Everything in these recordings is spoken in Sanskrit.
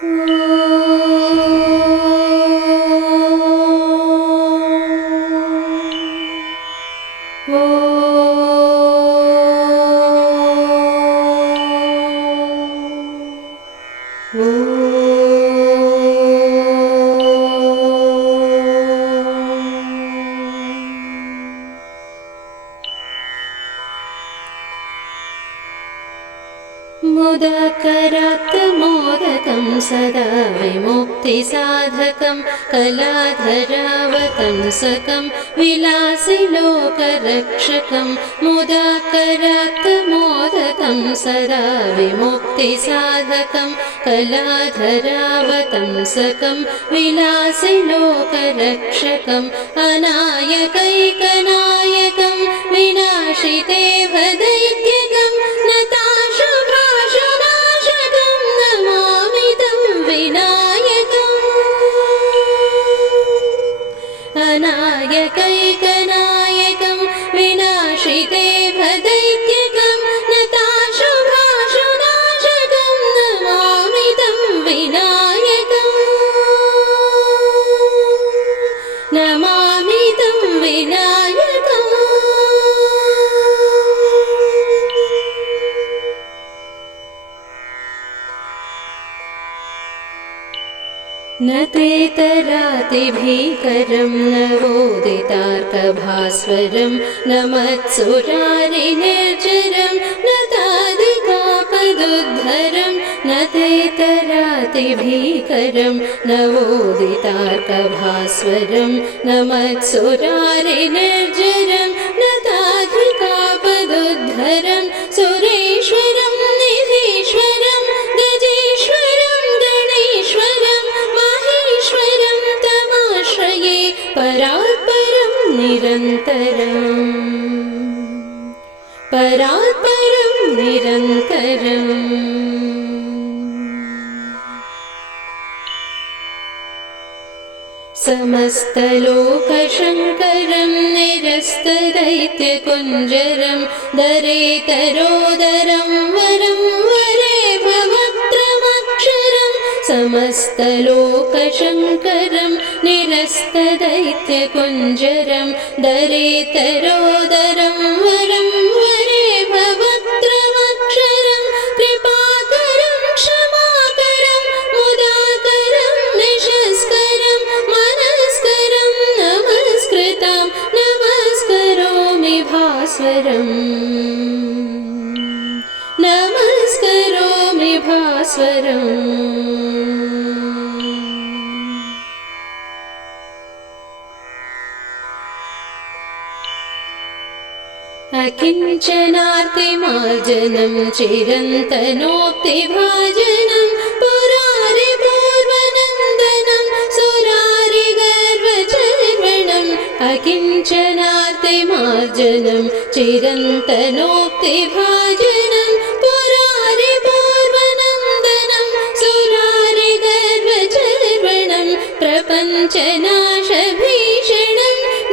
Mm-hmm. मुदाकरात्मोदकं सदा विमुक्तिसाधकं कलाधरावतंसकं विलासिलोकरक्षकं मुदाकरात्मोदकं सदा विमुक्तिसाधकं कलाधरावतंसकं विलासिलोकरक्षकम् अनायकैकनायकं विनाशिते भदैत्यकं न तेतरातिभीकरं नवोदितार्कभास्वरं न मत्सुरारिनिर्जरं न तेतरातिभीकरं नवोदितार्कभास्वरं न मत्सुरारिनिर्जरं न ताधिकापदुद्धरं सुरेश्वरं निधीश्वरं गजेश्वरं गणेश्वरं माहेश्वरं तमाश्रये परात्परं निरन्तरम् परात्परं निरन्तरम् समस्तलोकशङ्करं निरस्तदैत्यकुञ्जरं दरेतरोदरं वरं वरे भवत्रमक्षरं समस्तलोकशङ्करं निरस्तदैत्यकुञ्जरं दरेतरोदरं वरं भास्वरम् नमस्करोमि भास्वरम्। अकिञ्चनार्तिमार्जनं चिरन्तनोक्तिभाजनं अकिञ्चनार्तिमार्जनं चिरन्तनोक्तिभाजनं पुरारिपूर्वनन्दनं सुरारिगर्वचर्वणं प्रपञ्चनाशभीषणं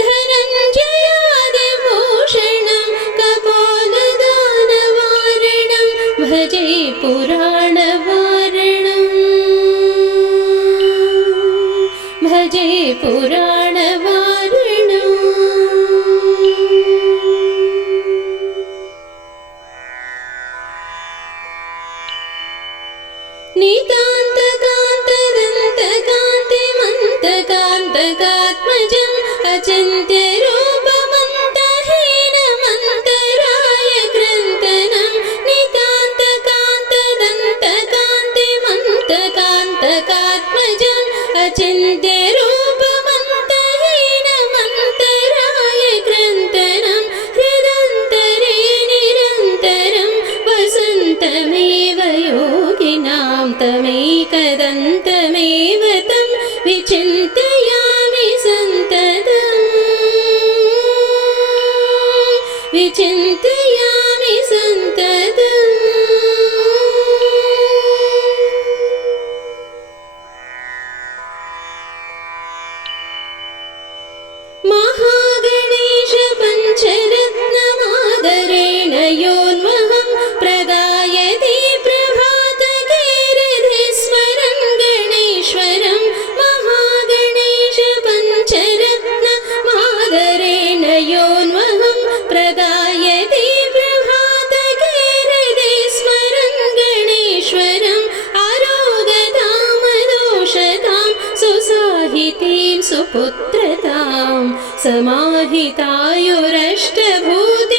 धनञ्जयादिभूषणं कपोलदानवारणं भजे पुराणवारणम् भजे पुराणवारणम् 你的 तमेकदन्तमेव तं विचिन्तयामि सन्ततम् विचिन्तयामि सुपुत्रतां समाहितायुरष्टभूतिमभ्य